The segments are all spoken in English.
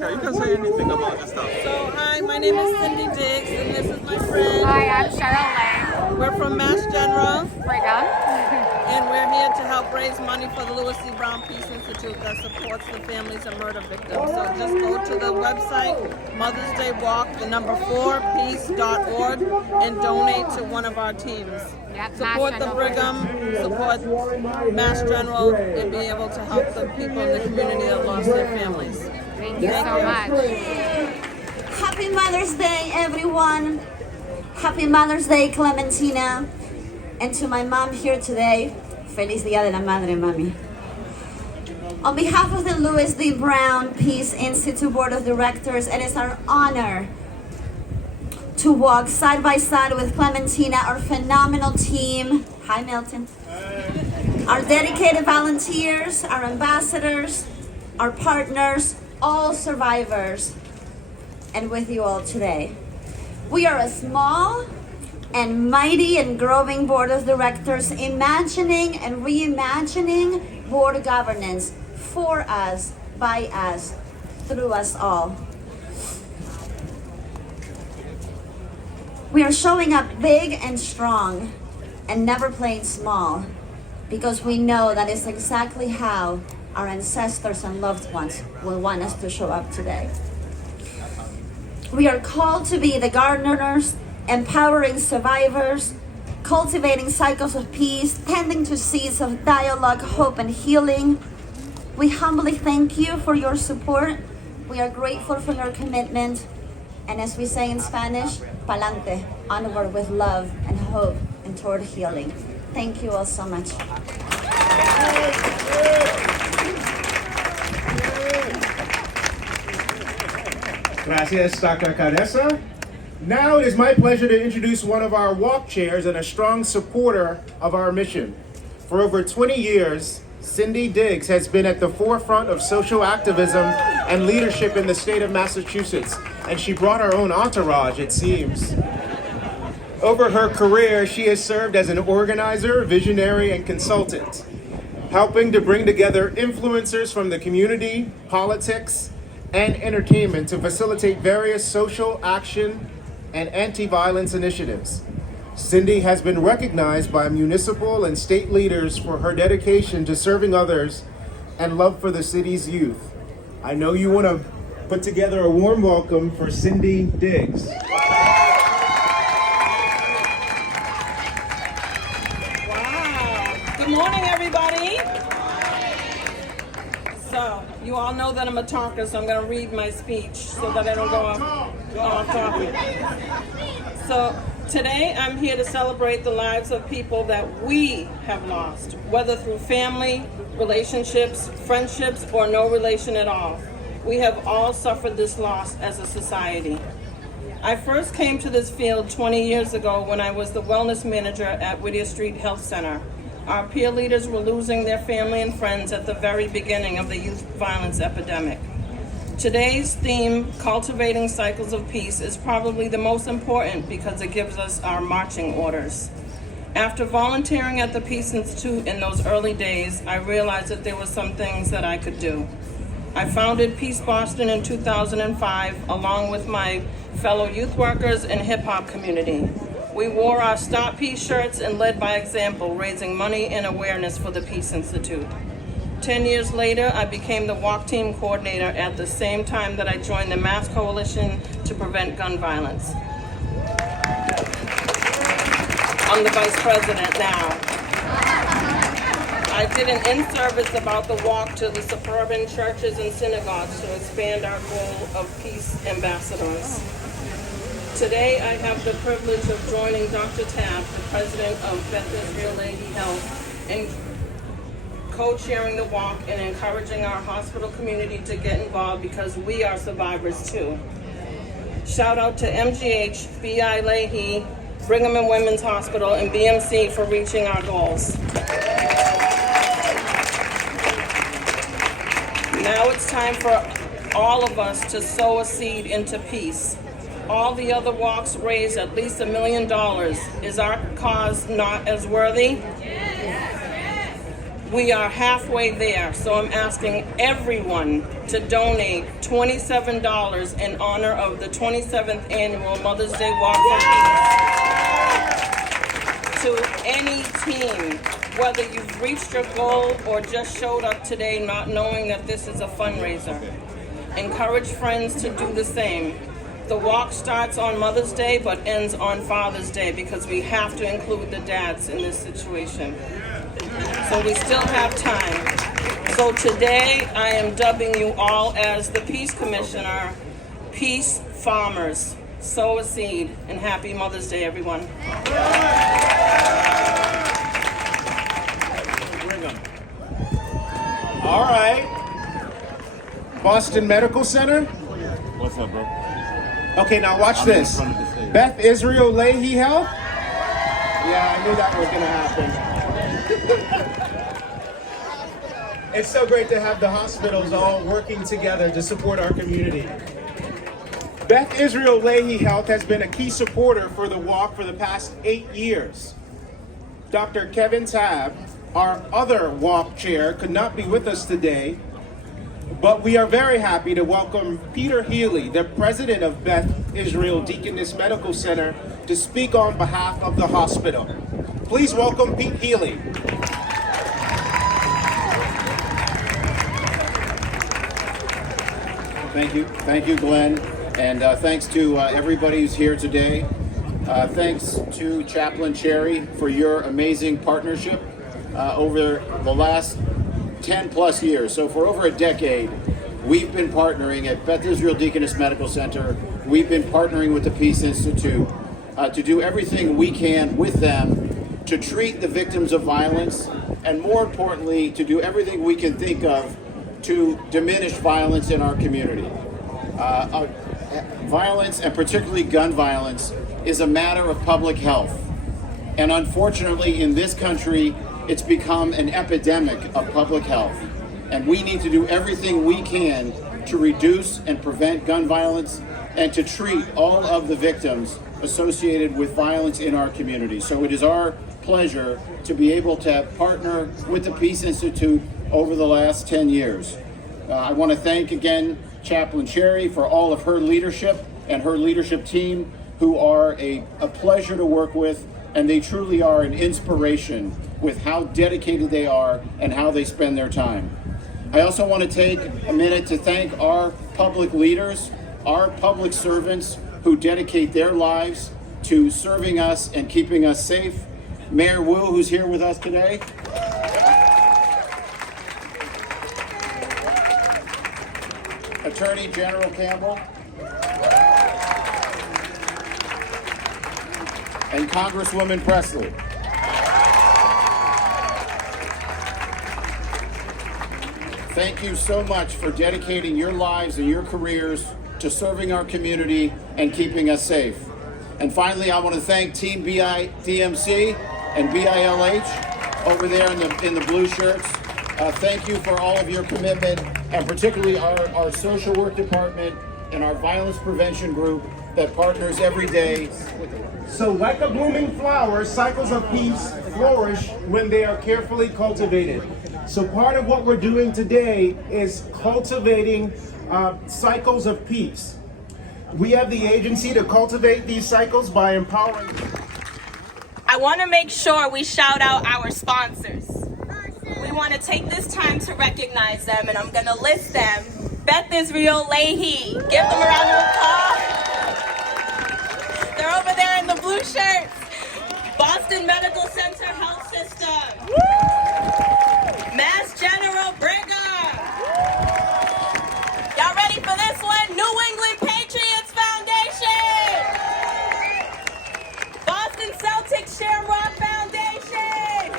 Okay, you can say anything about this stuff. So, hi, my name is Cindy Diggs, and this is my friend. Hi, I'm Cheryl Lang. We're from Mass General, Brigham. and we're here to help raise money for the Louis C. Brown Peace Institute that supports the families of murder victims. So just go to the website, Mother's Day Walk, the number 4peace.org, and donate to one of our teams. Yep, Support the Brigham, support Mass General, and be able to help the people in the community that lost their families. Thank you so much. Happy Mother's Day, everyone. Happy Mother's Day, Clementina. And to my mom here today, Feliz Día de la Madre, Mami. On behalf of the Louis D. Brown Peace Institute Board of Directors, it is our honor to walk side by side with Clementina, our phenomenal team. Hi, Milton. Our dedicated volunteers, our ambassadors, our partners, all survivors, and with you all today. We are a small and mighty and growing board of directors, imagining and reimagining board governance for us, by us, through us all. We are showing up big and strong and never playing small, because we know that is exactly how our ancestors and loved ones will want us to show up today. We are called to be the gardeners, empowering survivors, cultivating cycles of peace, tending to seeds of dialogue, hope, and healing. We humbly thank you for your support. We are grateful for your commitment. And as we say in Spanish, pa'lante, onward with love and hope and toward healing. Thank you all so much. Gracias, Dr. Caressa. Now it is my pleasure to introduce one of our walk chairs and a strong supporter of our mission. For over 20 years, Cindy Diggs has been at the forefront of social activism and leadership in the state of Massachusetts, and she brought her own entourage, it seems. Over her career, she has served as an organizer, visionary, and consultant, helping to bring together influencers from the community, politics, and entertainment to facilitate various social action and anti-violence initiatives. Cindy has been recognized by municipal and state leaders for her dedication to serving others and love for the city's youth. I know you want to put together a warm welcome for Cindy Diggs. Wow. Good morning, everybody. So, you all know that I'm a talker, so I'm going to read my speech so that I don't go off topic. So, today I'm here to celebrate the lives of people that we have lost, whether through family, relationships, friendships, or no relation at all. We have all suffered this loss as a society. I first came to this field 20 years ago when I was the wellness manager at Whittier Street Health Center. Our peer leaders were losing their family and friends at the very beginning of the youth violence epidemic. Today's theme, Cultivating Cycles of Peace, is probably the most important because it gives us our marching orders. After volunteering at the Peace Institute in those early days, I realized that there were some things that I could do. I founded Peace Boston in 2005, along with my fellow youth workers and hip-hop community. We wore our Stop Peace shirts and led by example, raising money and awareness for the Peace Institute. 10 years later, I became the walk team coordinator at the same time that I joined the Mass Coalition to Prevent Gun Violence. I'm the vice president now. I did an in-service about the walk to the suburban churches and synagogues to expand our goal of peace ambassadors. Today, I have the privilege of joining Dr. Tabb, the president of Beth Israel Lahey Health, in co-chairing the walk and encouraging our hospital community to get involved because we are survivors too. Shout out to MGH, BI Lahey, Brigham and Women's Hospital, and BMC for reaching our goals. Now it's time for all of us to sow a seed into peace. All the other walks raise at least $1 million. Is our cause not as worthy? We are halfway there, so I'm asking everyone to donate $27 in honor of the 27th annual Mother's Day Walk for Peace to any team, whether you've reached your goal or just showed up today not knowing that this is a fundraiser. Encourage friends to do the same. The walk starts on Mother's Day but ends on Father's Day because we have to include the dads in this situation. So we still have time. So today I am dubbing you all as the Peace Commissioner, Peace Farmers. Sow a seed, and happy Mother's Day, everyone. All right. Boston Medical Center. What's up, bro? Okay, now watch this. Beth Israel Leahy Health. Yeah, I knew that was going to happen. It's so great to have the hospitals all working together to support our community. Beth Israel Leahy Health has been a key supporter for the walk for the past 8 years. Dr. Kevin Tabb, our other walk chair, could not be with us today, but we are very happy to welcome Peter Healy, the president of Beth Israel Deaconess Medical Center, to speak on behalf of the hospital. Please welcome Pete Healy. Thank you, Glenn, and thanks to everybody who's here today. Thanks to Chaplain Cherry for your amazing partnership over the last 10 plus years. So for over a decade, we've been partnering at Beth Israel Deaconess Medical Center. We've been partnering with the Peace Institute to do everything we can with them to treat the victims of violence, and more importantly, to do everything we can think of to diminish violence in our community. Violence, and particularly gun violence, is a matter of public health. And unfortunately, in this country, it's become an epidemic of public health. And we need to do everything we can to reduce and prevent gun violence and to treat all of the victims associated with violence in our community. So it is our pleasure to be able to partner with the Peace Institute over the last 10 years. I want to thank again Chaplain Cherry for all of her leadership and her leadership team, who are a pleasure to work with, and they truly are an inspiration with how dedicated they are and how they spend their time. I also want to take a minute to thank our public leaders, our public servants who dedicate their lives to serving us and keeping us safe. Mayor Wu, who's here with us today. Attorney General Campbell. And Congresswoman Presley. Thank you so much for dedicating your lives and your careers to serving our community and keeping us safe. And finally, I want to thank Team DMC and BILH over there in the blue shirts. Thank you for all of your commitment, and particularly our social work department and our violence prevention group that partners every day. So like a blooming flower, cycles of peace flourish when they are carefully cultivated. So part of what we're doing today is cultivating cycles of peace. We have the agency to cultivate these cycles by empowering. I want to make sure we shout out our sponsors. We want to take this time to recognize them, and I'm going to list them. Beth Israel Leahy. Give them a round of applause. They're over there in the blue shirts. Boston Medical Center Health System. Mass General Brigham. Y'all ready for this one? New England Patriots Foundation. Boston Celtics Shamrock Foundation.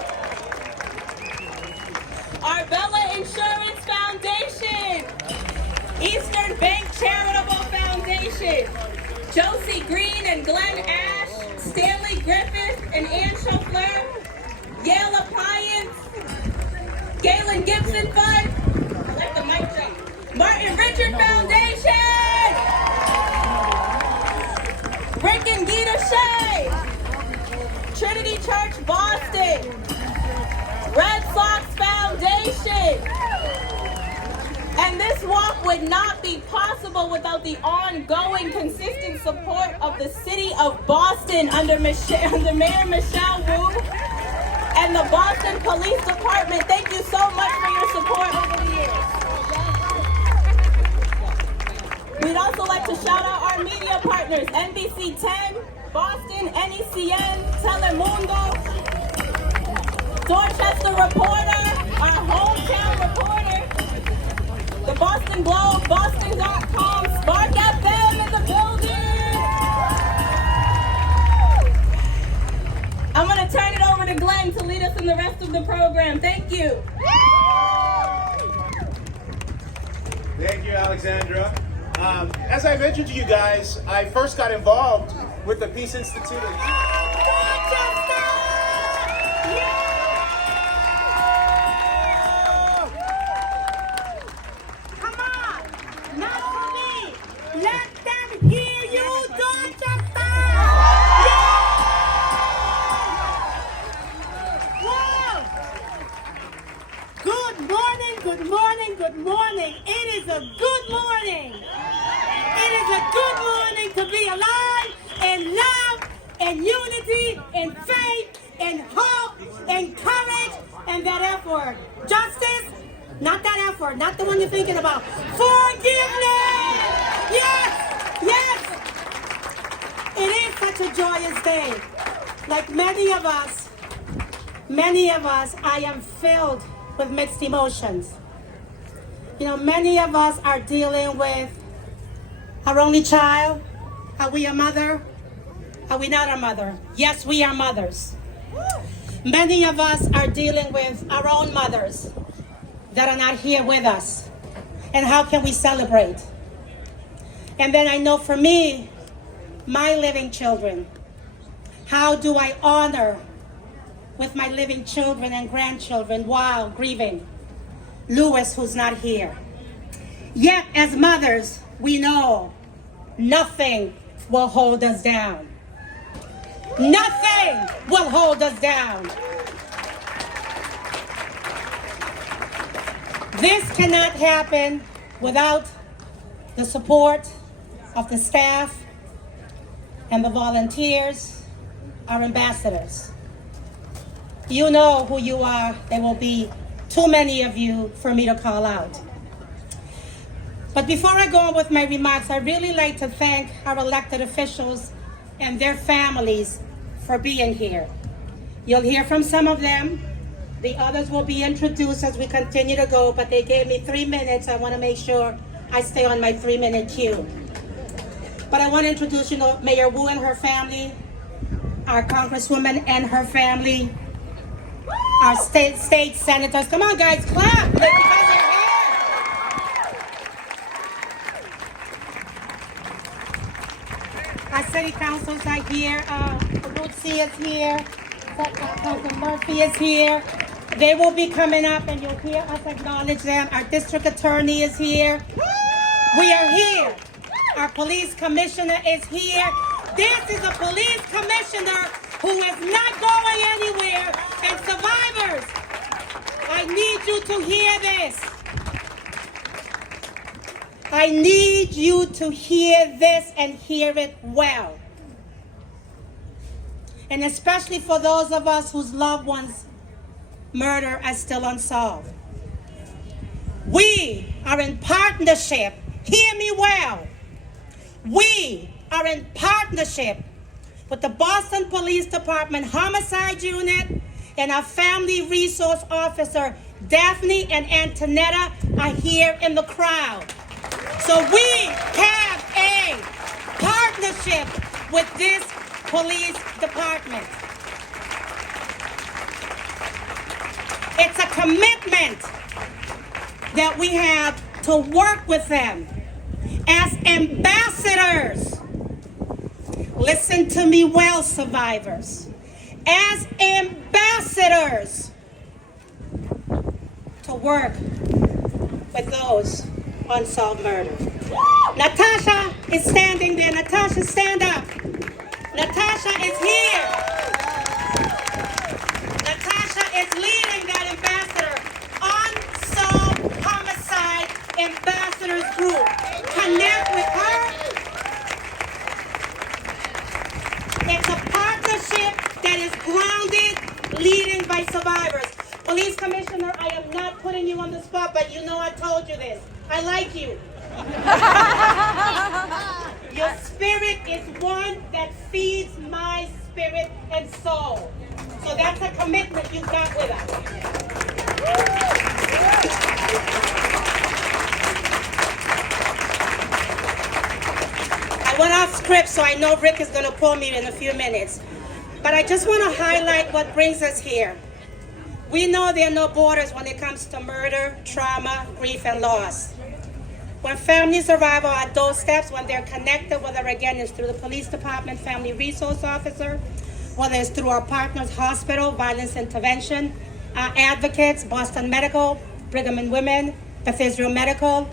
Arbella Insurance Foundation. Eastern Bank Charitable Foundation. Josie Green and Glenn Ash. Stanley Griffith and Ann Schauffler. Yale Appliance. Galen Gibson Fund. I like the mic drop. Martin Richard Foundation. Rick and Gita Shea. Trinity Church Boston. Red Sox Foundation. would not be possible without the ongoing, consistent support of the city of Boston under Mayor Michelle Wu and the Boston Police Department. Thank you so much for your support over the years. We'd also like to shout out our media partners, NBC 10, Boston, NECN, Telemundo, Dorchester Reporter, our hometown reporter, the Boston Globe, Boston.com, Spark FM in the building. I'm going to turn it over to Glenn to lead us in the rest of the program. Thank you. Thank you, Alexandra. As I mentioned to you guys, I first got involved with the Peace Institute. Come on, not for me. Let them hear you, Dorchester. Whoa! Good morning, good morning, good morning. It is a good morning. It is a good morning to be alive in love, in unity, in faith, in hope, in courage, and that F word. Justice, not that F word, not the one you're thinking about. Forgiveness! Yes! Yes! It is such a joyous day. Like many of us, I am filled with mixed emotions. You know, many of us are dealing with our only child. Are we a mother? Are we not a mother? Yes, we are mothers. Many of us are dealing with our own mothers that are not here with us. And how can we celebrate? And then I know for me, my living children, how do I honor with my living children and grandchildren while grieving Louis, who's not here? Yet, as mothers, we know nothing will hold us down. Nothing will hold us down. This cannot happen without the support of the staff and the volunteers, our ambassadors. You know who you are. There will be too many of you for me to call out. But before I go on with my remarks, I'd really like to thank our elected officials and their families for being here. You'll hear from some of them. The others will be introduced as we continue to go, but they gave me 3 minutes. I want to make sure I stay on my 3-minute cue. But I want to introduce, Mayor Wu and her family, our Congresswoman and her family, our state senators. Come on, guys, clap. Because they're here. Our city councils are here. Ruth C. is here. Councilman Murphy is here. They will be coming up, and you'll hear us acknowledge them. Our district attorney is here. We are here. Our police commissioner is here. This is a police commissioner who is not going anywhere. And survivors, I need you to hear this. I need you to hear this and hear it well. And especially for those of us whose loved ones' murder are still unsolved. We are in partnership. Hear me well. We are in partnership with the Boston Police Department Homicide Unit, and our Family Resource Officer, Daphne and Antonetta, are here in the crowd. So we have a partnership with this police department. It's a commitment that we have to work with them as ambassadors. Listen to me well, survivors. As ambassadors to work with those unsolved murders. Natasha is standing there. Natasha, stand up. Natasha is here. Natasha is leading that ambassador, Unsolved Homicide Ambassadors Group. I like you. Your spirit is one that feeds my spirit and soul. So that's a commitment you've got with us. I went off script, so I know Rick is going to pull me in a few minutes. But I just want to highlight what brings us here. We know there are no borders when it comes to murder, trauma, grief, and loss. When families arrive at those steps, when they're connected, whether again it's through the police department, family resource officer, whether it's through our partners, hospital, violence intervention, our advocates, Boston Medical, Brigham and Women, Beth Israel Medical,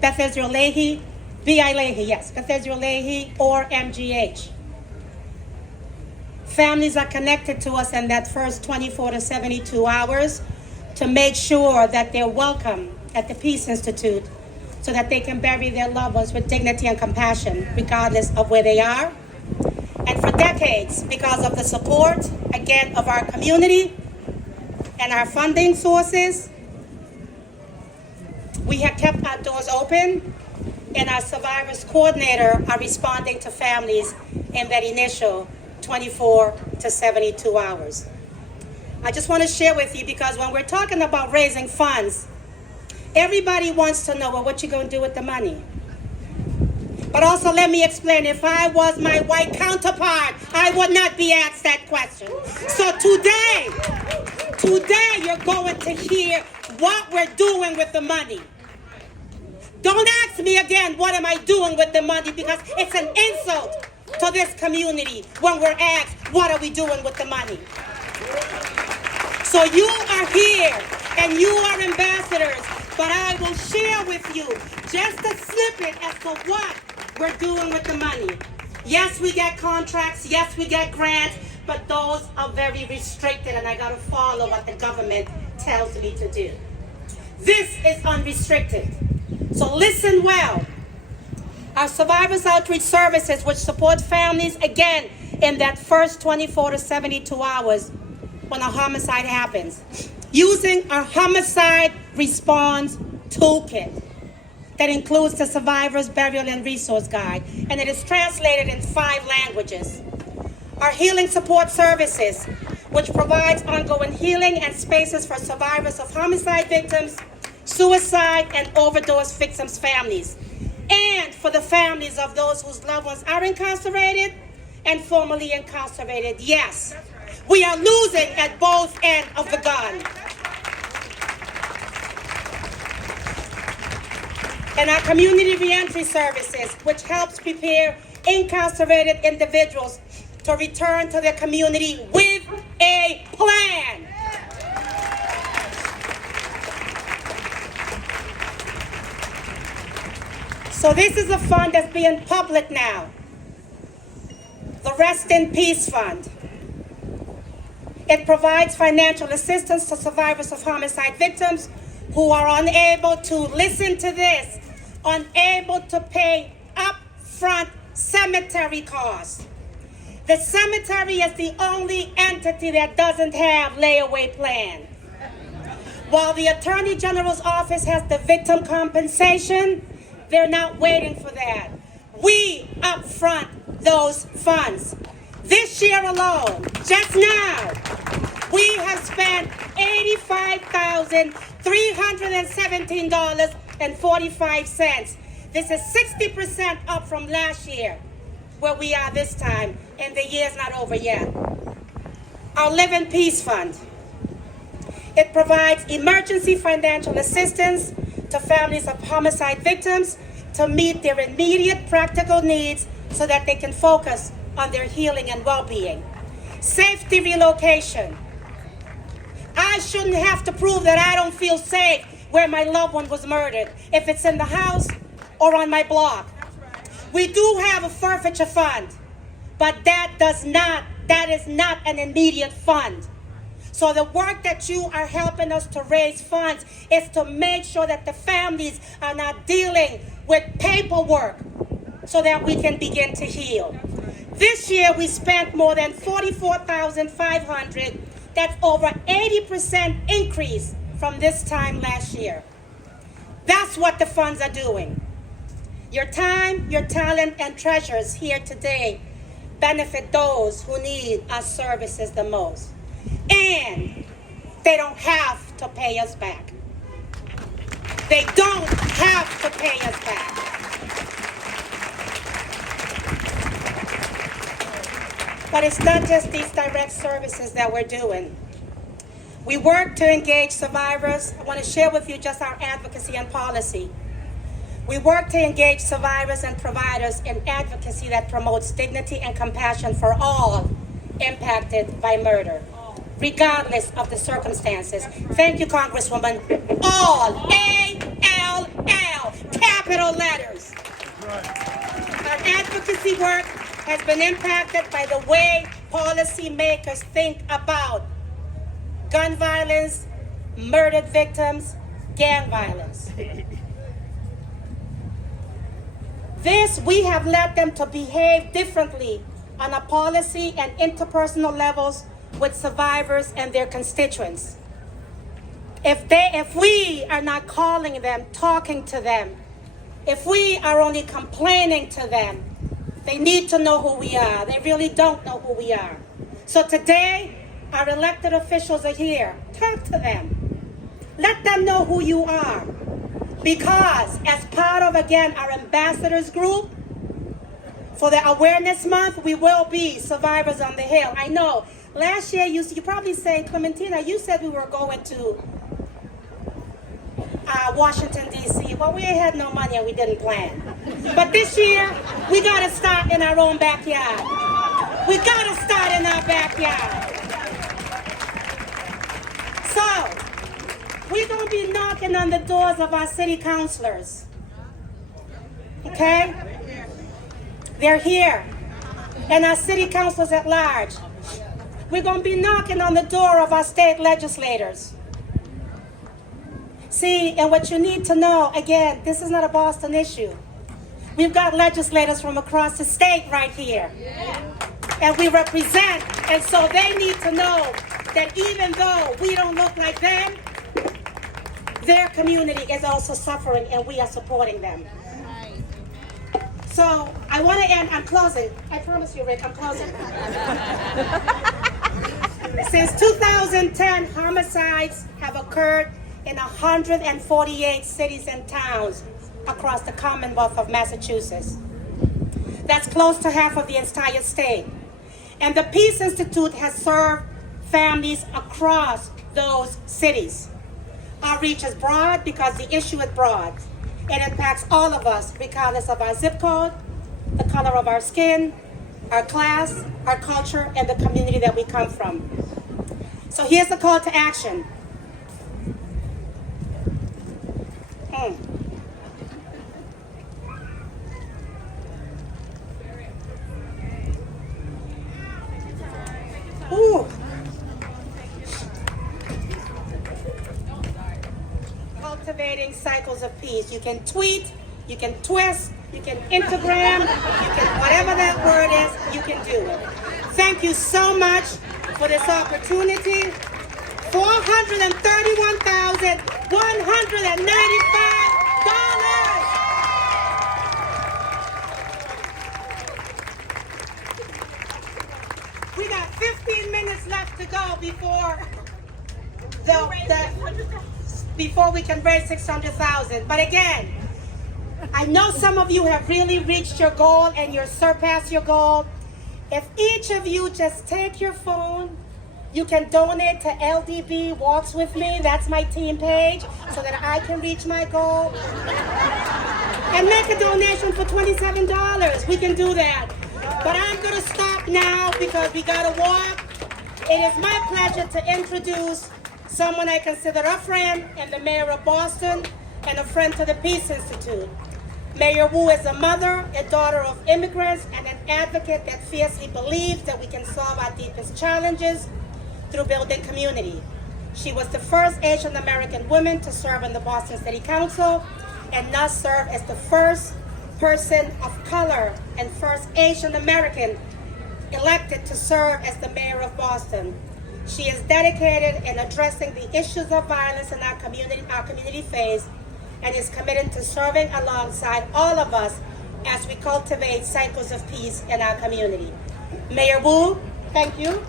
Beth Israel Leahy, B.I. Leahy, yes, Beth Israel Leahy, or MGH. Families are connected to us in that first 24 to 72 hours to make sure that they're welcome at the Peace Institute so that they can bury their loved ones with dignity and compassion, regardless of where they are. And for decades, because of the support, again, of our community and our funding sources, we have kept our doors open, and our survivors coordinator are responding to families in that initial 24 to 72 hours. I just want to share with you, because when we're talking about raising funds, everybody wants to know, well, what you going to do with the money? But also let me explain, if I was my white counterpart, I would not be asked that question. So today you're going to hear what we're doing with the money. Don't ask me again, what am I doing with the money? Because it's an insult to this community when we're asked, what are we doing with the money? So you are here and you are ambassadors, but I will share with you just a snippet as to what we're doing with the money. Yes, we get contracts, yes, we get grants, but those are very restricted, and I gotta follow what the government tells me to do. This is unrestricted. So listen well. Our Survivors Outreach Services, which support families, again, in that first 24 to 72 hours when a homicide happens, using our homicide response toolkit that includes the Survivors Burial and Resource Guide, and it is translated in 5 languages. Our Healing Support Services, which provides ongoing healing and spaces for survivors of homicide victims, suicide, and overdose victims' families, and for the families of those whose loved ones are incarcerated and formerly incarcerated. Yes, we are losing at both ends of the gun. And our Community Reentry Services, which helps prepare incarcerated individuals to return to their community with a plan. So this is a fund that's being public now. The Rest in Peace Fund. It provides financial assistance to survivors of homicide victims who are unable to, listen to this, unable to pay upfront cemetery costs. The cemetery is the only entity that doesn't have layaway plan. While the Attorney General's office has the victim compensation, they're not waiting for that. We upfront those funds. This year alone, just now, we have spent $85,317.45. This is 60% up from last year, where we are this time, and the year's not over yet. Our Live in Peace Fund. It provides emergency financial assistance to families of homicide victims to meet their immediate practical needs so that they can focus on their healing and well-being. Safety relocation. I shouldn't have to prove that I don't feel safe where my loved one was murdered, if it's in the house or on my block. We do have a forfeiture fund, but that is not an immediate fund. So the work that you are helping us to raise funds is to make sure that the families are not dealing with paperwork so that we can begin to heal. This year we spent more than $44,500. That's over 80% increase from this time last year. That's what the funds are doing. Your time, your talent, and treasures here today benefit those who need our services the most. And they don't have to pay us back. They don't have to pay us back. But it's not just these direct services that we're doing. We work to engage survivors. I want to share with you just our advocacy and policy. We work to engage survivors and providers in advocacy that promotes dignity and compassion for all impacted by murder, regardless of the circumstances. Thank you, Congresswoman. All, A-L-L, capital letters. Our advocacy work has been impacted by the way policymakers think about gun violence, murdered victims, gang violence. We have led them to behave differently on a policy and interpersonal levels with survivors and their constituents. If we are not calling them, talking to them, if we are only complaining to them, they need to know who we are. They really don't know who we are. So today, our elected officials are here. Talk to them. Let them know who you are. Because as part of, again, our ambassadors group, for the Awareness Month, we will be Survivors on the Hill. I know, last year you probably say, Clementina, you said we were going to Washington, D.C. Well, we ain't had no money and we didn't plan. But this year, we got to start in our own backyard. We got to start in our backyard. So, we're going to be knocking on the doors of our city councilors. Okay? They're here. And our city councilors at large. We're going to be knocking on the door of our state legislators. See, and what you need to know, again, this is not a Boston issue. We've got legislators from across the state right here. And we represent, and so they need to know that even though we don't look like them, their community is also suffering and we are supporting them. So I want to end, I'm closing. I promise you, Rick, I'm closing. Since 2010, homicides have occurred in 148 cities and towns across the Commonwealth of Massachusetts. That's close to half of the entire state. And the Peace Institute has served families across those cities. Our reach is broad because the issue is broad. It impacts all of us, regardless of our zip code, the color of our skin, our class, our culture, and the community that we come from. So here's the call to action. Ooh. Cultivating cycles of peace. You can tweet, you can twist, you can Instagram, you can, whatever that word is, you can do it. Thank you so much for this opportunity. $431,195. We got 15 minutes left to go before we can raise 600,000. But again, I know some of you have really reached your goal and you're surpassed your goal. If each of you just take your phone, you can donate to LDB Walks With Me. That's my team page, so that I can reach my goal. And make a donation for $27. We can do that. But I'm going to stop now because we got to walk. It is my pleasure to introduce someone I consider a friend and the mayor of Boston and a friend to the Peace Institute. Mayor Wu is a mother, a daughter of immigrants, and an advocate that fiercely believes that we can solve our deepest challenges through building community. She was the first Asian American woman to serve on the Boston City Council and now served as the first person of color and first Asian American elected to serve as the mayor of Boston. She is dedicated in addressing the issues of violence in our community face, and is committed to serving alongside all of us as we cultivate cycles of peace in our community. Mayor Wu, thank you.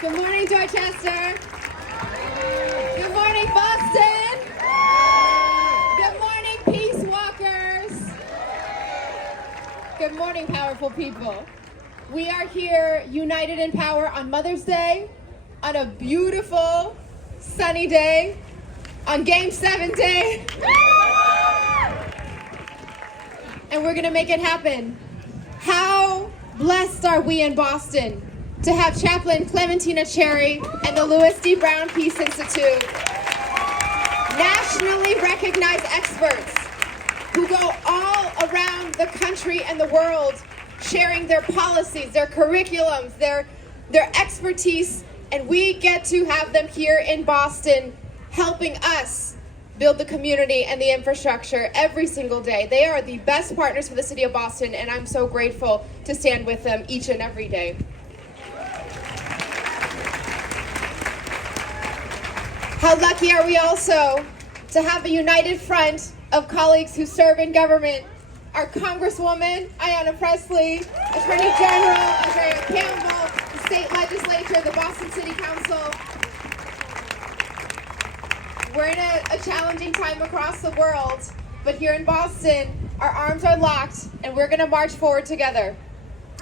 Good morning, Dorchester. Good morning, Boston. Good morning, Peace Walkers. Good morning, powerful people. We are here united in power on Mother's Day, on a beautiful, sunny day, on Game 7 day. And we're gonna make it happen. How blessed are we in Boston to have Chaplain Clementina Cherry and the Louis D. Brown Peace Institute, nationally recognized experts who go all around the country and the world sharing their policies, their curriculums, their expertise, and we get to have them here in Boston helping us build the community and the infrastructure every single day. They are the best partners for the city of Boston, and I'm so grateful to stand with them each and every day. How lucky are we also to have a united front of colleagues who serve in government. Our Congresswoman, Ayanna Pressley, Attorney General Andrea Campbell, the state legislature, the Boston City Council. We're in a challenging time across the world, but here in Boston, our arms are locked and we're gonna march forward together.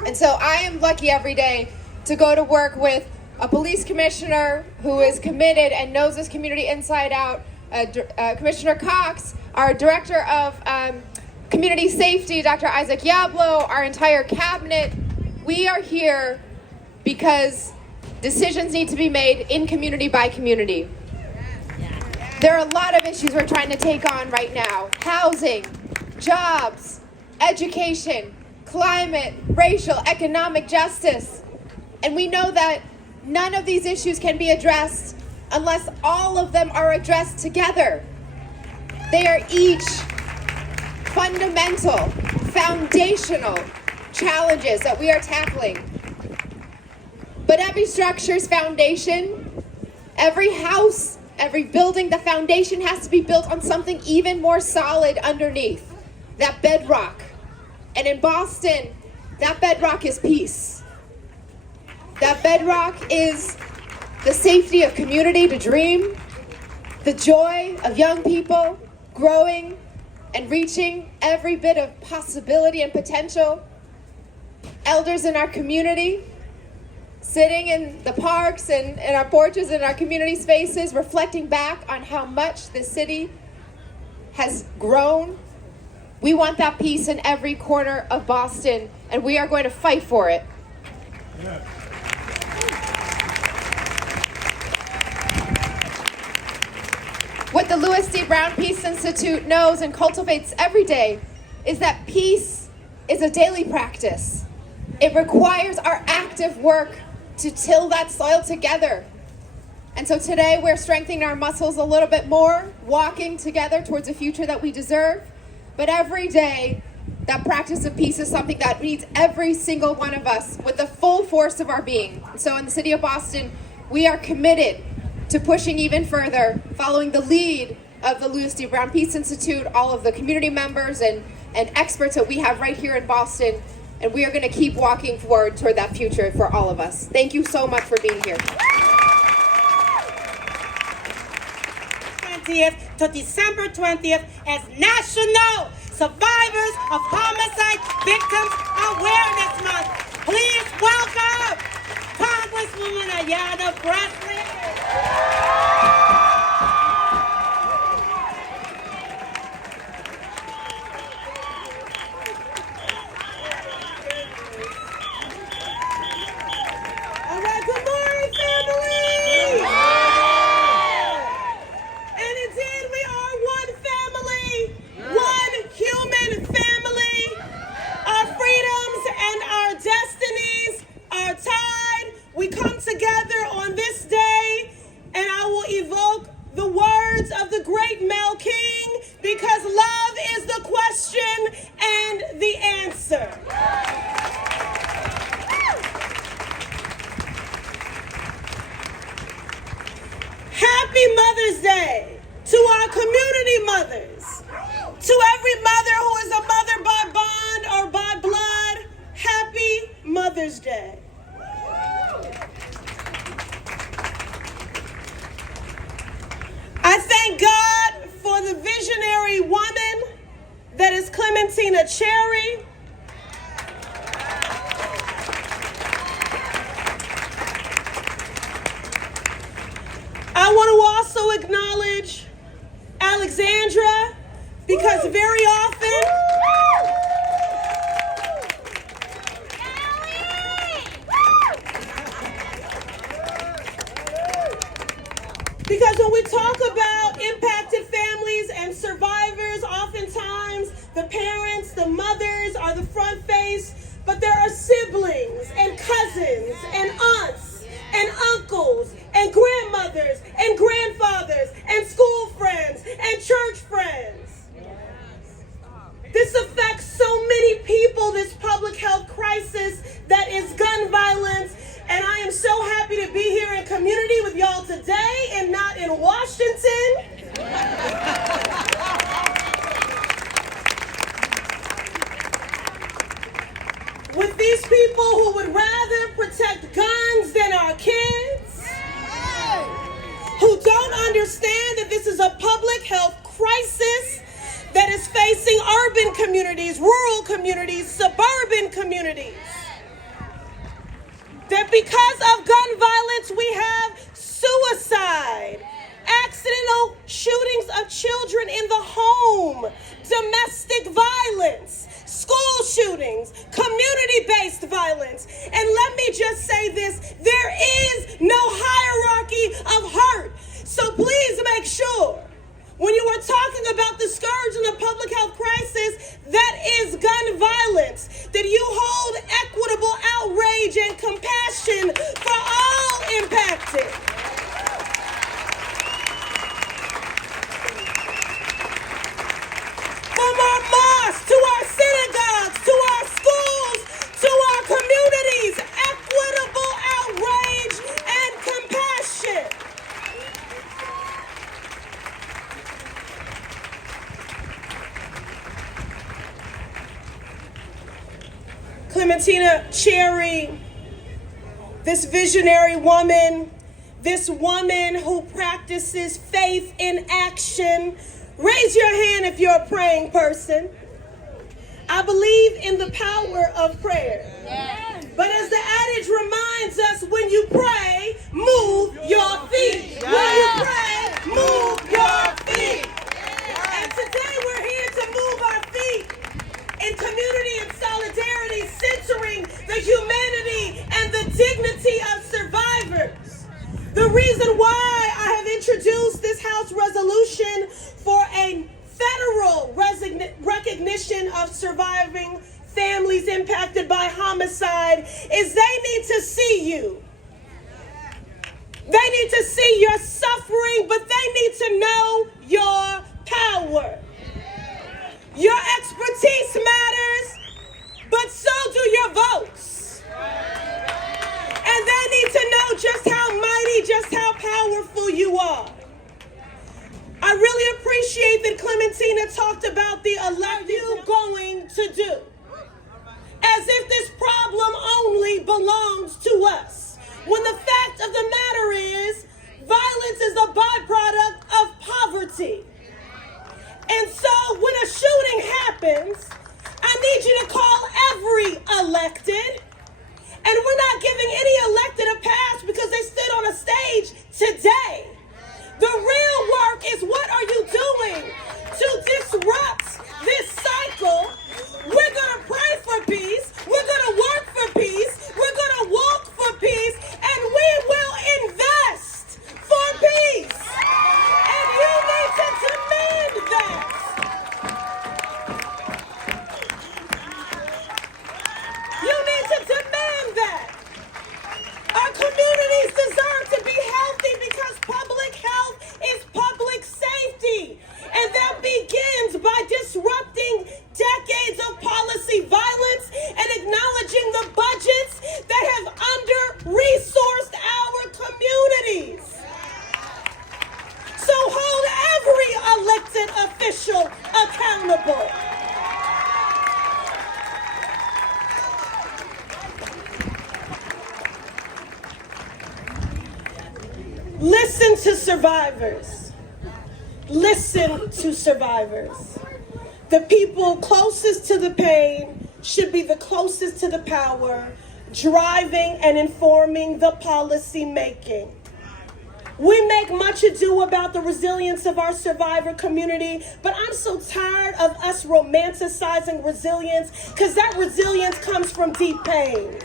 And so I am lucky every day to go to work with a police commissioner who is committed and knows this community inside out, Commissioner Cox, our director of community safety, Dr. Isaac Yablo, our entire cabinet. We are here because decisions need to be made in community by community. There are a lot of issues we're trying to take on right now. Housing, jobs, education, climate, racial, economic justice. And we know that none of these issues can be addressed unless all of them are addressed together. They are each fundamental, foundational challenges that we are tackling. But every structure's foundation, every house, every building, the foundation has to be built on something even more solid underneath, that bedrock. And in Boston, that bedrock is peace. That bedrock is the safety of community to dream, the joy of young people growing and reaching every bit of possibility and potential. Elders in our community sitting in the parks and in our porches and our community spaces, reflecting back on how much the city has grown. We want that peace in every corner of Boston, and we are going to fight for it. Yeah. What the Louis D. Brown Peace Institute knows and cultivates every day is that peace is a daily practice. It requires our active work to till that soil together. And so today we're strengthening our muscles a little bit more, walking together towards a future that we deserve. But every day, that practice of peace is something that needs every single one of us with the full force of our being. So in the city of Boston, we are committed to pushing even further, following the lead of the Louis D. Brown Peace Institute, all of the community members and experts that we have right here in Boston, and we are going to keep walking forward toward that future for all of us. Thank you so much for being here. 20th to December 20th as National Survivors of Homicide Victims Awareness Month. Please welcome Congresswoman Ayanna Pressley. All right, good morning, family. And indeed, we are one family, one human family. Our freedoms and our destinies are tied. We come together on this day, and I will evoke community mothers, to every mother who is a mother by bond or by blood, happy Mother's Day. I thank God for the visionary woman that is Clementina Cherry. I want to also acknowledge Alexandra, because very often when we talk about impacted families and survivors, oftentimes the parents, the mothers are the front face, but there are siblings and cousins and aunts and uncles and grandmothers and grandfathers and school friends and church friends. This affects so many people, this public health crisis that is gun violence, and I am so happy to be here in community with y'all today and not in Washington. With these people who would rather protect guns than our kids, who don't understand that this is a public health crisis that is facing urban communities, rural communities, suburban communities. That because of gun violence, we have suicide, accidental shootings of children in the home, domestic violence, school shootings, community-based violence. And let me just say this, there is no hierarchy of hurt. So please make sure, when you are talking about the scourge in the public health crisis, that is gun violence, that you hold equitable outrage and compassion for all impacted. From our mosques, to our synagogues, to our schools, to our communities, equitable outrage and compassion. Clementina Cherry, this visionary woman, this woman who practices faith in action. Raise your hand if you're a praying person. I believe in the power of prayer. But as the adage reminds us, when you pray, move your feet. When you pray, move your feet. And today we're here to move our feet in community and solidarity, centering the humanity and the dignity of survivors. The reason why I have introduced this House resolution for a federal recognition of surviving families impacted by homicide is they need to see you. They need to see your suffering, but they need to know your power. Your expertise matters, but so do your votes. And they need to know just how mighty, just how powerful you are. I really appreciate that Clementina talked about the alert you going to do. As if this problem only belongs to us. When the fact of the matter is, violence is a byproduct of poverty. And so when a shooting happens, I need you to call every elected. And we're not giving any elected a pass because they stood on a stage today. The real work is, what are you doing to disrupt this cycle? We're going to pray for peace. We're going to work for peace. We're going to walk for peace. And we will invest for peace. And you need to demand that. You need to demand that. Our communities deserve to be healthy because public health is public safety. And that accountable. Listen to survivors. Listen to survivors. The people closest to the pain should be the closest to the power, driving and informing the policy making. We make much ado about the resilience of our survivor community, but I'm so tired of us romanticizing resilience, because that resilience comes from deep pain.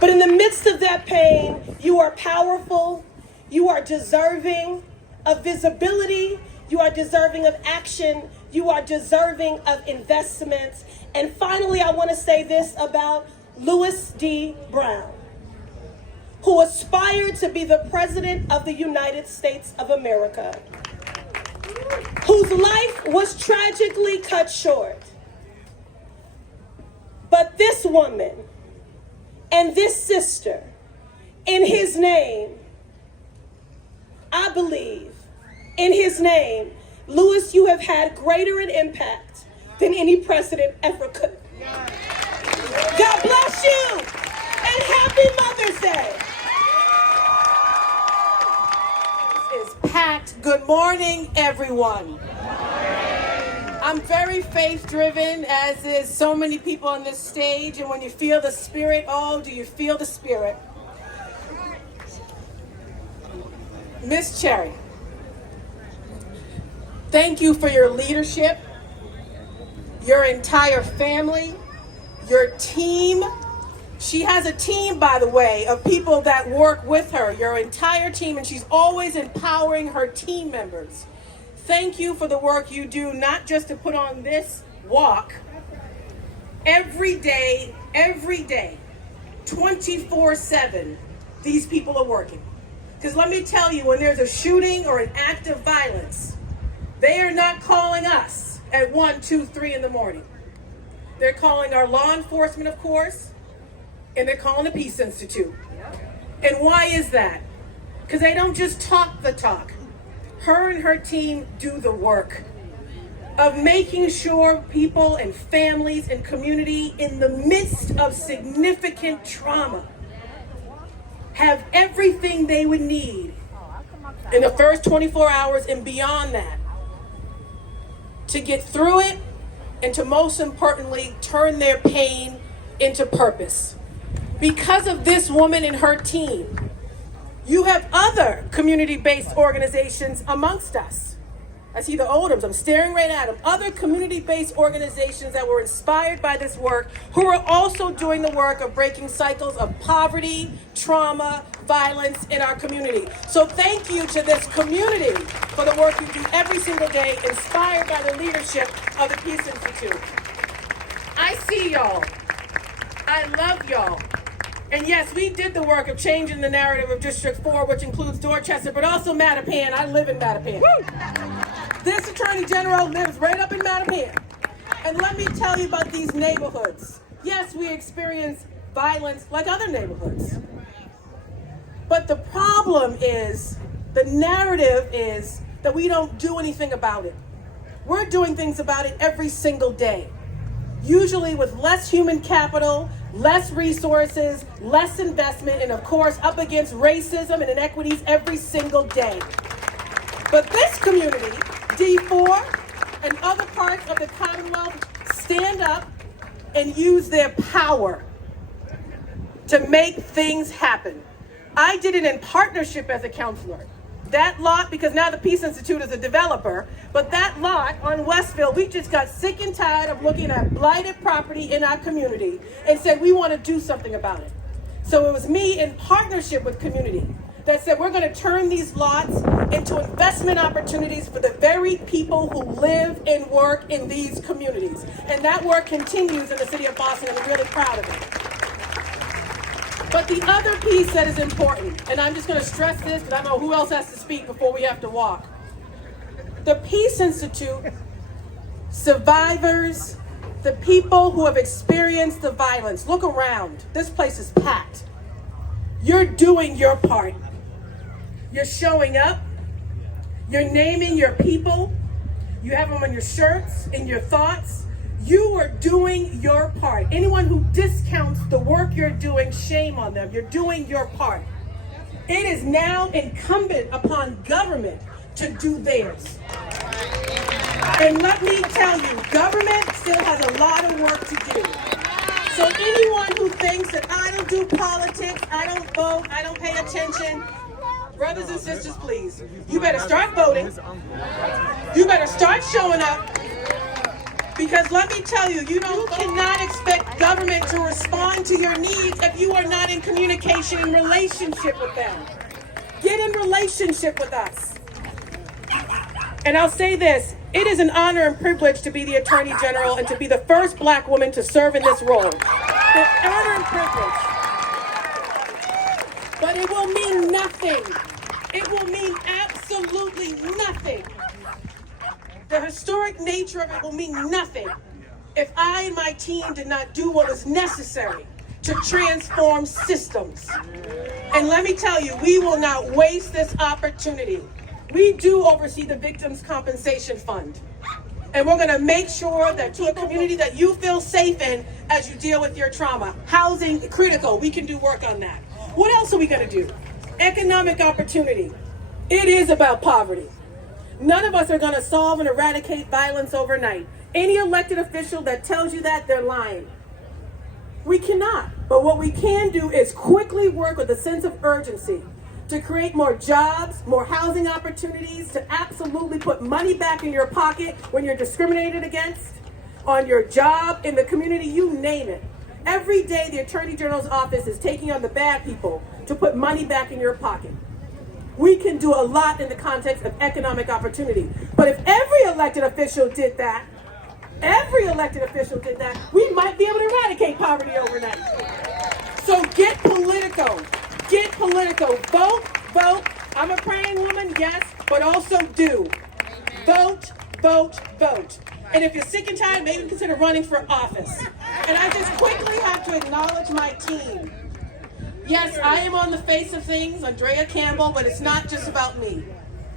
But in the midst of that pain, you are powerful, you are deserving of visibility, you are deserving of action, you are deserving of investments. And finally, I want to say this about Louis D. Brown, who aspired to be the President of the United States of America, whose life was tragically cut short. But this woman and this sister, in his name, I believe, in his name, Louis, you have had greater an impact than any president ever could. God bless you, and happy Mother's Day. This is packed. Good morning, everyone. I'm very faith-driven, as is so many people on this stage, and when you feel the Spirit, oh, do you feel the Spirit? Miss Cherry, thank you for your leadership, your entire family, your team. She has a team, by the way, of people that work with her, your entire team, and she's always empowering her team members. Thank you for the work you do, not just to put on this walk. Every day, 24/7, these people are working. Because let me tell you, when there's a shooting or an act of violence, they are not calling us at 1, 2, 3 in the morning. They're calling our law enforcement, of course, and they're calling the Peace Institute. And why is that? Because they don't just talk the talk. Her and her team do the work of making sure people and families and community in the midst of significant trauma have everything they would need in the first 24 hours and beyond that to get through it and to, most importantly, turn their pain into purpose. Because of this woman and her team, you have other community-based organizations amongst us. I see the Oldhams, I'm staring right at them. Other community-based organizations that were inspired by this work, who are also doing the work of breaking cycles of poverty, trauma, violence in our community. So thank you to this community for the work you do every single day, inspired by the leadership of the Peace Institute. I see y'all. I love y'all. And yes, we did the work of changing the narrative of District 4, which includes Dorchester, but also Mattapan. I live in Mattapan. This Attorney General lives right up in Mattapan. And let me tell you about these neighborhoods. Yes, we experience violence like other neighborhoods. But the problem is, the narrative is that we don't do anything about it. We're doing things about it every single day. Usually with less human capital, less resources, less investment, and of course up against racism and inequities every single day. But this community, D4 and other parts of the Commonwealth, stand up and use their power to make things happen. I did it in partnership as a counselor. That lot, because now the Peace Institute is a developer, but that lot on Westfield, we just got sick and tired of looking at blighted property in our community and said we want to do something about it. So it was me in partnership with community that said we're going to turn these lots into investment opportunities for the very people who live and work in these communities. And that work continues in the city of Boston, and I'm really proud of it. But the other piece that is important, and I'm just going to stress this because I don't know who else has to speak before we have to walk. The Peace Institute, survivors, the people who have experienced the violence, look around. This place is packed. You're doing your part. You're showing up. You're naming your people. You have them on your shirts, in your thoughts. You are doing your part. Anyone who discounts the work you're doing, shame on them. You're doing your part. It is now incumbent upon government to do theirs. And let me tell you, government still has a lot of work to do. So anyone who thinks that I don't do politics, I don't vote, I don't pay attention, brothers and sisters, please, you better start voting. You better start showing up. Because let me tell you, you cannot expect government to respond to your needs if you are not in communication and relationship with them. Get in relationship with us. And I'll say this, it is an honor and privilege to be the Attorney General and to be the first Black woman to serve in this role. An honor and privilege. But it will mean nothing. It will mean absolutely nothing. The historic nature of it will mean nothing if I and my team did not do what was necessary to transform systems. And let me tell you, we will not waste this opportunity. We do oversee the Victims' Compensation Fund. And we're going to make sure that to a community that you feel safe in as you deal with your trauma. Housing, critical, we can do work on that. What else are we going to do? Economic opportunity. It is about poverty. None of us are going to solve and eradicate violence overnight. Any elected official that tells you that, they're lying. We cannot. But what we can do is quickly work with a sense of urgency to create more jobs, more housing opportunities, to absolutely put money back in your pocket when you're discriminated against, on your job, in the community, you name it. Every day the Attorney General's office is taking on the bad people to put money back in your pocket. We can do a lot in the context of economic opportunity. But if every elected official did that, we might be able to eradicate poverty overnight. So get political. Get political. Vote, vote. I'm a praying woman, yes, but also do. Vote, vote, vote. And if you're sick and tired, maybe consider running for office. And I just quickly have to acknowledge my team. Yes, I am on the face of things, Andrea Campbell, but it's not just about me.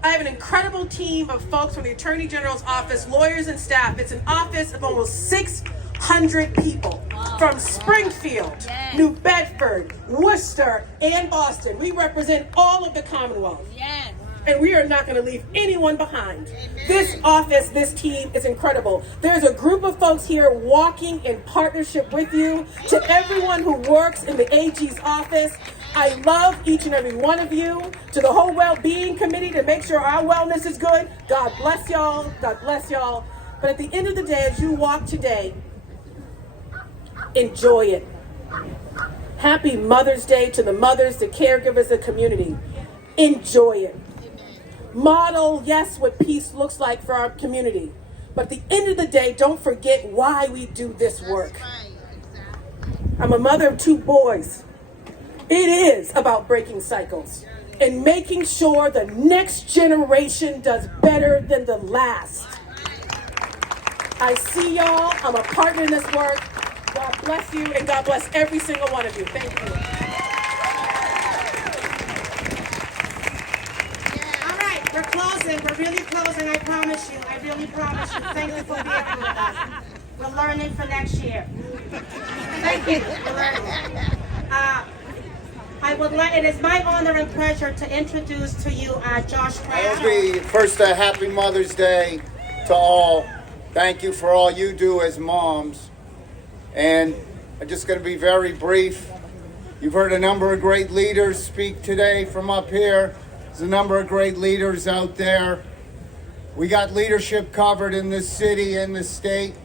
I have an incredible team of folks from the Attorney General's office, lawyers and staff. It's an office of almost 600 people from Springfield, New Bedford, Worcester, and Boston. We represent all of the Commonwealth. Yes. And we are not going to leave anyone behind. This office, this team is incredible. There's a group of folks here walking in partnership with you. To everyone who works in the AG's office, I love each and every one of you. To the whole well-being committee to make sure our wellness is good, God bless y'all. God bless y'all. But at the end of the day, as you walk today, enjoy it. Happy Mother's Day to the mothers, the caregivers, the community. Enjoy it. Model, yes, what peace looks like for our community. But at the end of the day, don't forget why we do this work. I'm a mother of 2 boys. It is about breaking cycles and making sure the next generation does better than the last. I see y'all. I'm a partner in this work. God bless you, and God bless every single one of you. Thank you. We're closing. We're really closing. I promise you. I really promise you. Thank you for being here with us. We're learning for next year. Thank you. We're learning. It is my honor and pleasure to introduce to you Josh Brown. First, a happy Mother's Day to all. Thank you for all you do as moms. And I'm just going to be very brief. You've heard a number of great leaders speak today from up here. There's a number of great leaders out there. We got leadership covered in this city and this state.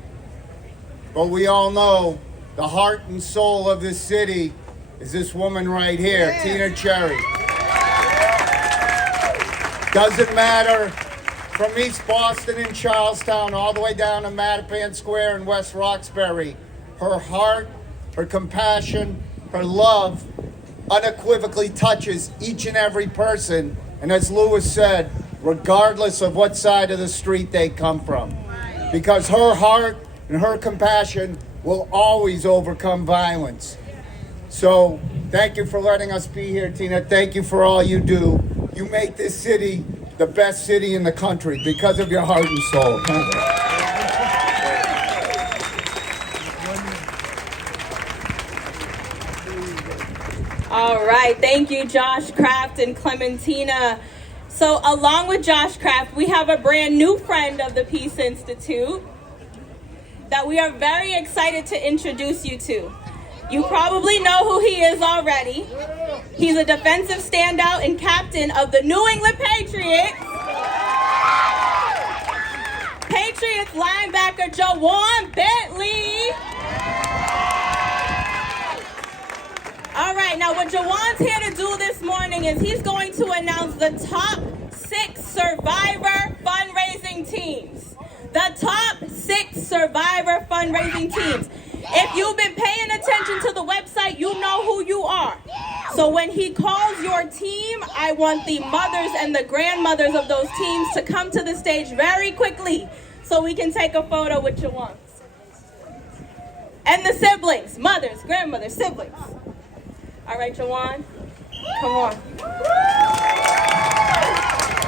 But we all know the heart and soul of this city is this woman right here, Tina Cherry. Doesn't matter from East Boston and Charlestown all the way down to Mattapan Square in West Roxbury. Her heart, her compassion, her love unequivocally touches each and every person. And as Lewis said, regardless of what side of the street they come from. Because her heart and her compassion will always overcome violence. So thank you for letting us be here, Tina. Thank you for all you do. You make this city the best city in the country because of your heart and soul. Thank you. All right, thank you, Josh Kraft and Clementina. So along with Josh Kraft, we have a brand new friend of the Peace Institute that we are very excited to introduce you to. You probably know who he is already. He's a defensive standout and captain of the New England Patriots. Patriots linebacker Jawan Bentley. All right, now what Jawan's here to do this morning is he's going to announce the top 6 Survivor fundraising teams. The top 6 Survivor fundraising teams. If you've been paying attention to the website, you know who you are. So when he calls your team, I want the mothers and the grandmothers of those teams to come to the stage very quickly so we can take a photo with Jawan. And the siblings, mothers, grandmothers, siblings. All right, Jawan, come on.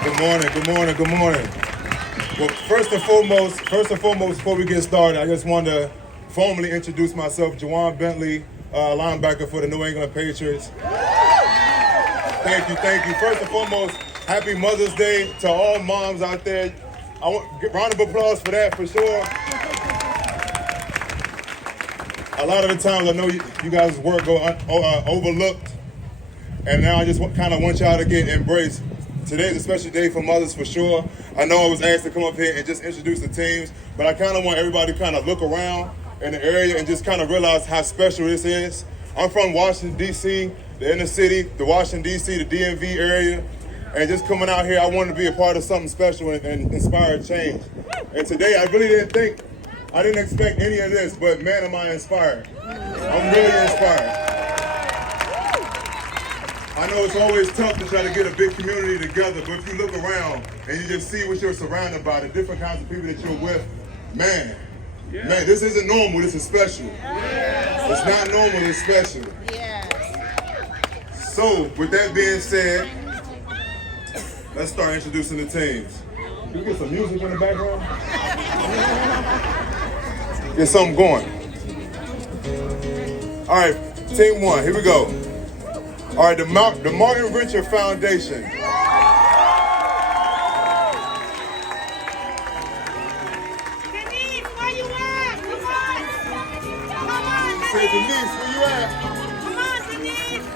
Good morning, good morning, good morning. Well, first and foremost, before we get started, I just wanted to formally introduce myself, Jawan Bentley, linebacker for the New England Patriots. Thank you. First and foremost, happy Mother's Day to all moms out there. I want a round of applause for that, for sure. A lot of the times I know you guys' work go overlooked, and now I just kind of want y'all to get embraced. Today's a special day for mothers, for sure. I know I was asked to come up here and just introduce the teams, but I kind of want everybody to kind of look around in the area and just kind of realize how special this is. I'm from Washington, D.C., the inner city, the Washington, D.C., the DMV area, and just coming out here, I wanted to be a part of something special and inspire change. And today, I didn't expect any of this, but man, am I inspired. I'm really inspired. I know it's always tough to try to get a big community together, but if you look around and you just see what you're surrounded by, the different kinds of people that you're with, man, this isn't normal, this is special. It's not normal, it's special. So, with that being said, let's start introducing the teams. Can we get some music in the background? Get something going. All right, team 1, here we go. All right, the Martin Richard Foundation. Denise, where you at? Come on. Come on, Say, Denise, where you at? Come on, Denise.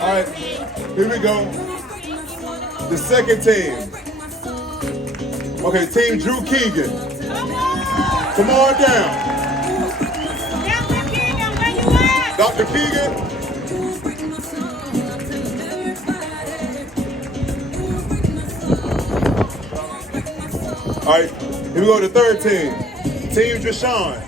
All right, here we go. The second team. Okay, Team Drew Keegan. Come on down. Dr. Keegan. All right, here we go to the third team. Team Jashawn.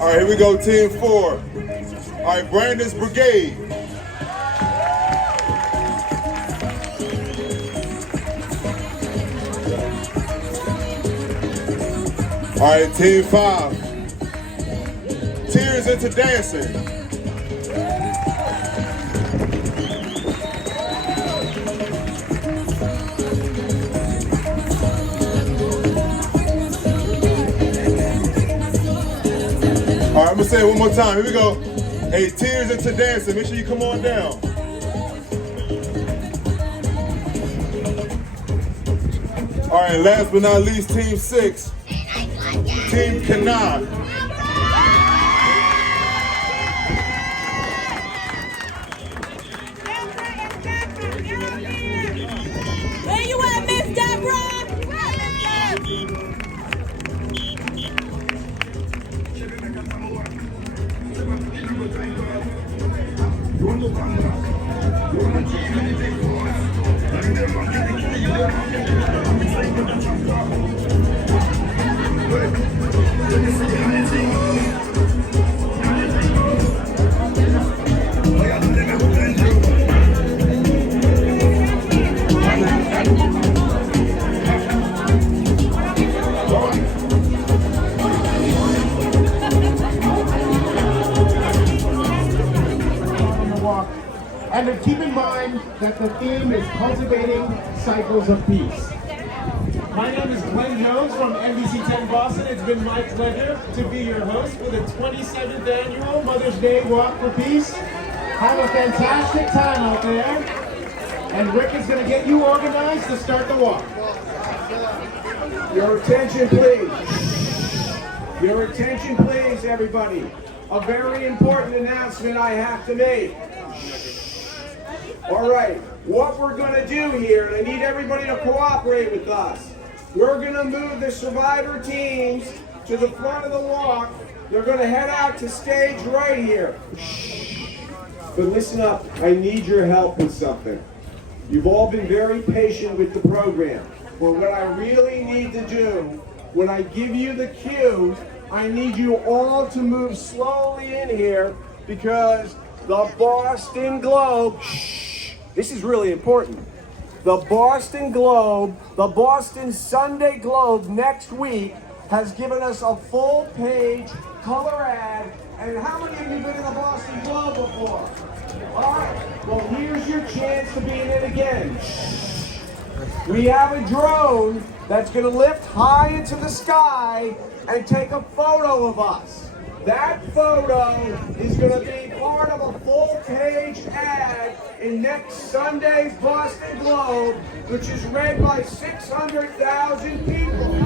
All right, here we go, Team 4. All right, Brandon's Brigade. All right, Team 5. Tears into Dancing. All right, I'm gonna say it one more time. Here we go. Hey, Tears into Dancing. Make sure you come on down. All right, last but not least, Team 6. Team Kanad. Where you at, Miss Deborah? Let me see that the theme is cultivating cycles of peace. My name is Glenn Jones from NBC 10 Boston. It's been my pleasure to be your host for the 27th annual Mother's Day Walk for Peace. Have a fantastic time out there. And Rick is going to get you organized to start the walk. Your attention, please. Your attention, please, everybody. A very important announcement I have to make. All right, what we're going to do here, and I need everybody to cooperate with us. We're going to move the survivor teams to the front of the walk. They're going to head out to stage right here. But listen up, I need your help with something. You've all been very patient with the program. But what I really need to do, when I give you the cue, I need you all to move slowly in here because the Boston Globe, this is really important. The Boston Globe, the Boston Sunday Globe next week has given us a full-page color ad. And how many of you have been in the Boston Globe before? All right, well, here's your chance to be in it again. We have a drone that's going to lift high into the sky and take a photo of us. That photo is going to be part of a full-page ad in next Sunday's Boston Globe, which is read by 600,000 people.